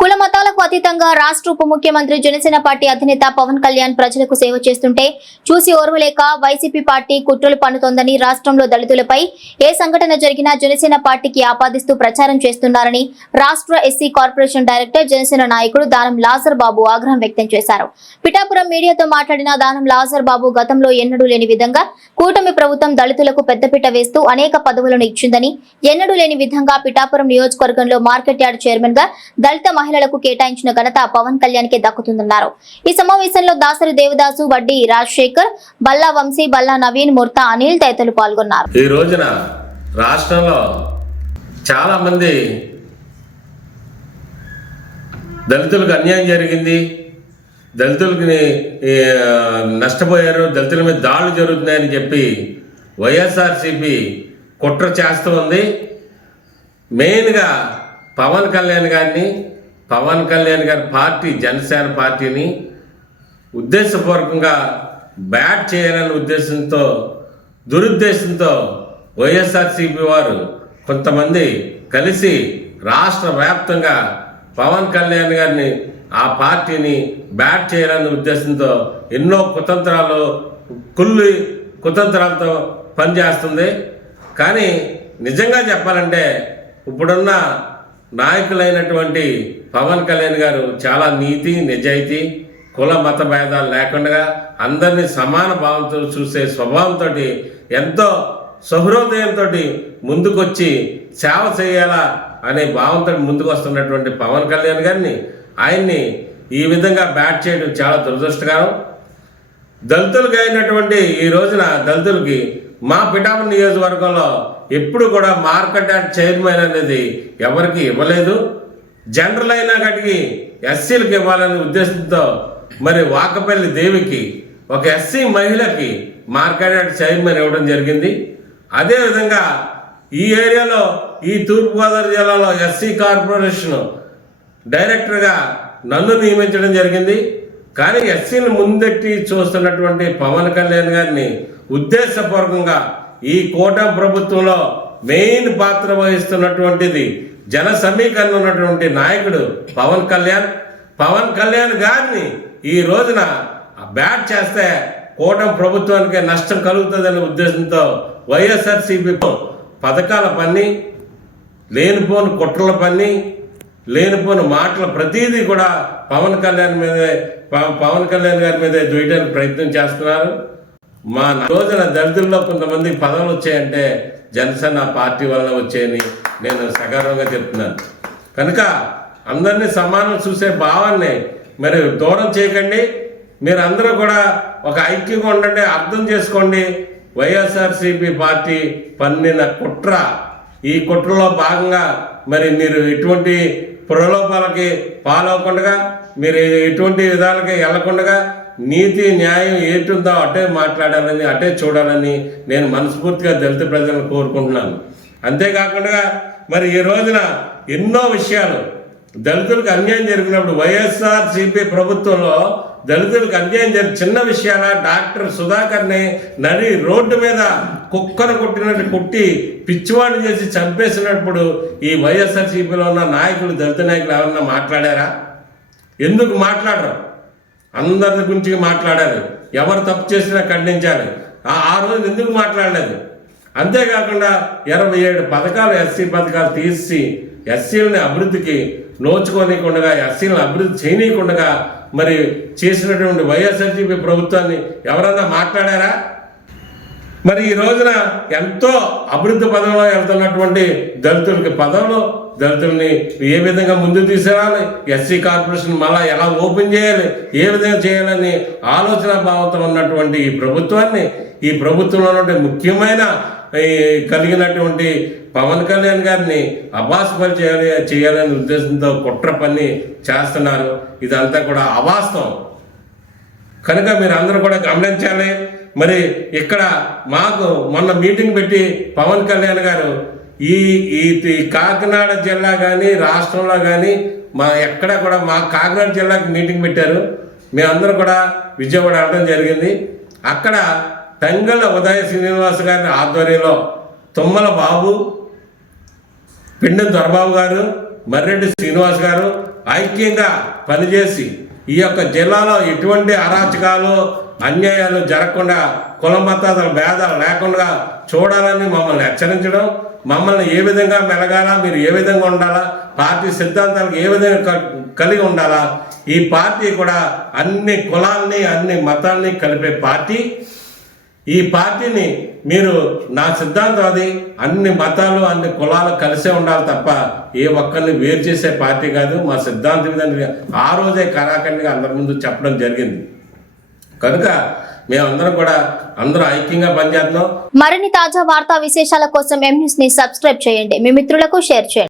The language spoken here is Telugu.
కుల మతాలకు అతీతంగా రాష్ట్ర ఉప ముఖ్యమంత్రి జనసేన పార్టీ అధినేత పవన్ కళ్యాణ్ ప్రజలకు సేవ చేస్తుంటే చూసి ఓర్వలేక వైసీపీ పార్టీ కుట్రలు పన్నుతోందని రాష్ట్రంలో దళితులపై ఏ సంఘటన జరిగినా జనసేన పార్టీకి ఆపాదిస్తూ ప్రచారం చేస్తున్నారని రాష్ట్ర ఎస్సీ కార్పొరేషన్ డైరెక్టర్ జనసేన నాయకుడు దానం లాజర్ బాబు ఆగ్రహం వ్యక్తం చేశారు. పిఠాపురం మీడియాతో మాట్లాడిన దానం లాజర్ బాబు గతంలో ఎన్నడూ లేని విధంగా కూటమి ప్రభుత్వం దళితులకు పెద్దపీట వేస్తూ అనేక పదవులను ఇచ్చిందని ఎన్నడూ లేని విధంగా పిఠాపురం నియోజకవర్గంలో మార్కెట్ యార్డ్ చైర్మన్గా దళిత మహిళ మహిళలకు కేటాయించిన ఘనత పవన్ కళ్యాణ్ కే దక్కుతుందన్నారు. ఈ సమావేశంలో దాసరి దేవదాసు వడ్డీ రాజశేఖర్ బల్లా వంశీ బల్లా నవీన్ ముర్తా అనిల్ తదితరులు పాల్గొన్నారు. ఈ రోజున రాష్ట్రంలో చాలా మంది దళితులకు అన్యాయం జరిగింది. దళితులకి నష్టపోయారు. దళితుల మీద దాడులు జరుగుతున్నాయని చెప్పి వైఎస్ఆర్సిపి కుట్ర చేస్తూ ఉంది. మెయిన్గా పవన్ కళ్యాణ్ గారిని పవన్ కళ్యాణ్ గారి పార్టీ జనసేన పార్టీని ఉద్దేశపూర్వకంగా బ్యాట్ చేయాలనే ఉద్దేశంతో దురుద్దేశంతో వైఎస్ఆర్సీపీ వారు కొంతమంది కలిసి రాష్ట్ర వ్యాప్తంగా పవన్ కళ్యాణ్ గారిని ఆ పార్టీని బ్యాట్ చేయాలనే ఉద్దేశంతో ఎన్నో కుతంత్రాలు కుళ్ళు కుతంత్రాలతో పనిచేస్తుంది. కానీ నిజంగా చెప్పాలంటే ఇప్పుడున్న నాయకులైనటువంటి పవన్ కళ్యాణ్ గారు చాలా నీతి నిజాయితీ కుల మత భేదాలు లేకుండా అందరినీ సమాన భావంతో చూసే స్వభావంతో ఎంతో సహృదయంతో ముందుకొచ్చి సేవ చేయాలా అనే భావంతో ముందుకు వస్తున్నటువంటి పవన్ కళ్యాణ్ గారిని ఆయన్ని ఈ విధంగా బ్యాట్ చేయడం చాలా దురదృష్టకరం. దళితులకు అయినటువంటి ఈ రోజున దళితులకి మా పిఠాపురం నియోజకవర్గంలో ఎప్పుడు కూడా మార్కెట్ యార్డ్ చైర్మన్ అనేది ఎవరికి ఇవ్వలేదు. జనరల్ అయినా కాటికి ఎస్సీలకు ఇవ్వాలనే ఉద్దేశంతో మరి వాకపల్లి దేవికి ఒక ఎస్సీ మహిళకి మార్కెట్ యార్డ్ చైర్మన్ ఇవ్వడం జరిగింది. అదేవిధంగా ఈ ఏరియాలో ఈ తూర్పుగోదావరి జిల్లాలో ఎస్సీ కార్పొరేషన్ డైరెక్టర్గా నన్ను నియమించడం జరిగింది. కానీ ఎస్సీని ముందెట్టి చూస్తున్నటువంటి పవన్ కళ్యాణ్ గారిని ఉద్దేశపూర్వకంగా ఈ కూటమి ప్రభుత్వంలో మెయిన్ పాత్ర వహిస్తున్నటువంటిది జన సమీకరణ ఉన్నటువంటి నాయకుడు పవన్ కళ్యాణ్. పవన్ కళ్యాణ్ గారిని ఈ రోజున బ్యాట్ చేస్తే కూటమి ప్రభుత్వానికి నష్టం కలుగుతుందనే ఉద్దేశంతో వైఎస్ఆర్సీపీ పథకాల పని లేనిపోని కుట్రల పని లేనిపోని మాటల ప్రతీదీ కూడా పవన్ కళ్యాణ్ మీదే పవన్ కళ్యాణ్ గారి మీదే దొయ్యడానికి ప్రయత్నం చేస్తున్నారు. మా రోజున దళితుల్లో కొంతమంది పదవులు వచ్చాయంటే జనసేన పార్టీ వల్ల వచ్చాయని నేను సగర్వంగా చెప్తున్నాను. కనుక అందరినీ సమానం చూసే భావాన్ని మరి దూరం చేయకండి. మీరు అందరూ కూడా ఒక ఐక్యంగా ఉండండి అర్థం చేసుకోండి. వైఎస్ఆర్సీపీ పార్టీ పన్నిన కుట్ర ఈ కుట్రలో భాగంగా మరి మీరు ఎటువంటి ప్రలోభాలకి పాలవకుండా మీరు ఎటువంటి విధాలకి వెళ్ళకుండా నీతి న్యాయం ఏటుందో అటే మాట్లాడాలని అటే చూడాలని నేను మనస్ఫూర్తిగా దళిత ప్రజలను కోరుకుంటున్నాను. అంతేకాకుండా మరి ఈ రోజున ఎన్నో విషయాలు దళితులకు అన్యాయం జరిగినప్పుడు వైఎస్ఆర్ సిపి ప్రభుత్వంలో దళితులకు అన్యాయం జరిగిన చిన్న విషయాల డాక్టర్ సుధాకర్ని నడి రోడ్డు మీద కుక్కను కొట్టినట్టు కొట్టి పిచ్చివాడిని చేసి చంపేసినప్పుడు ఈ వైఎస్ఆర్సీపీలో ఉన్న నాయకులు దళిత నాయకులు ఎవరన్నా మాట్లాడారా? ఎందుకు మాట్లాడరు? అందరి గురించి మాట్లాడారు. ఎవరు తప్పు చేసినా ఖండించాలి. ఆ- ఆ రోజు ఎందుకు మాట్లాడలేదు? అంతేకాకుండా ఇరవై ఏడు పథకాలు ఎస్సీ పథకాలు తీసి ఎస్సీలని అభివృద్ధికి నోచుకోనీయకుండా ఎస్సీలను అభివృద్ధి చేయనీయకుండా మరి చేసినటువంటి వైఎస్ఆర్సీపీ ప్రభుత్వాన్ని ఎవరన్నా మాట్లాడారా? మరి ఈ రోజున ఎంతో అభివృద్ధి పదంలో వెళ్తున్నటువంటి దళితులకి పదంలో దళితుల్ని ఏ విధంగా ముందుకు తీసుకురావాలి? ఎస్సీ కార్పొరేషన్ మళ్ళా ఎలా ఓపెన్ చేయాలి? ఏ విధంగా చేయాలని ఆలోచన భావంతో ఉన్నటువంటి ఈ ప్రభుత్వాన్ని ఈ ప్రభుత్వంలో ఉన్నటువంటి ముఖ్యమైన కలిగినటువంటి పవన్ కళ్యాణ్ గారిని అబాస్పరి చేయాలి చేయాలనే ఉద్దేశంతో కుట్ర పని చేస్తున్నారు. ఇదంతా కూడా అవాస్తవం. కనుక మీరు అందరూ కూడా గమనించాలి. మరి ఇక్కడ మాకు మొన్న మీటింగ్ పెట్టి పవన్ కళ్యాణ్ గారు ఈ ఈ కాకినాడ జిల్లా కానీ రాష్ట్రంలో కానీ మా ఎక్కడ కూడా మా కాకినాడ జిల్లాకి మీటింగ్ పెట్టారు. మేమందరూ కూడా విజయవాడ వెళ్ళడం జరిగింది. అక్కడ తంగళ్ళ ఉదయ శ్రీనివాస్ గారి ఆధ్వర్యంలో తుమ్మల బాబు పిండం దొరబాబు గారు మర్రెడ్డి శ్రీనివాస్ గారు ఐక్యంగా పనిచేసి ఈ యొక్క జిల్లాలో ఎటువంటి అరాచకాలు అన్యాయాలు జరగకుండా కుల భేదాలు లేకుండా చూడాలని మమ్మల్ని హెచ్చరించడం మమ్మల్ని ఏ విధంగా మెలగాలా మీరు ఏ విధంగా ఉండాలా పార్టీ సిద్ధాంతాలకు ఏ విధంగా క- కలిగి ఉండాలా ఈ పార్టీ కూడా అన్ని కులాల్ని అన్ని మతాల్ని కలిపే పార్టీ. ఈ పార్టీని మీరు నా సిద్ధాంతం అది అన్ని మతాలు అన్ని కులాలు కలిసే ఉండాలి తప్ప ఏ ఒక్కరిని వేరు చేసే పార్టీ కాదు. మా సిద్ధాంతం ఇదని ఆ రోజే కరాఖండిగా అందరి ముందు చెప్పడం జరిగింది. కనుక మేమందరం కూడా అందరూ ఐక్యంగా పనిచేస్తున్నాం మరిన్ని తాజా వార్తా విశేషాల కోసం ఎం ని సబ్స్క్రైబ్ చేయండి. మీ మిత్రులకు షేర్ చేయండి.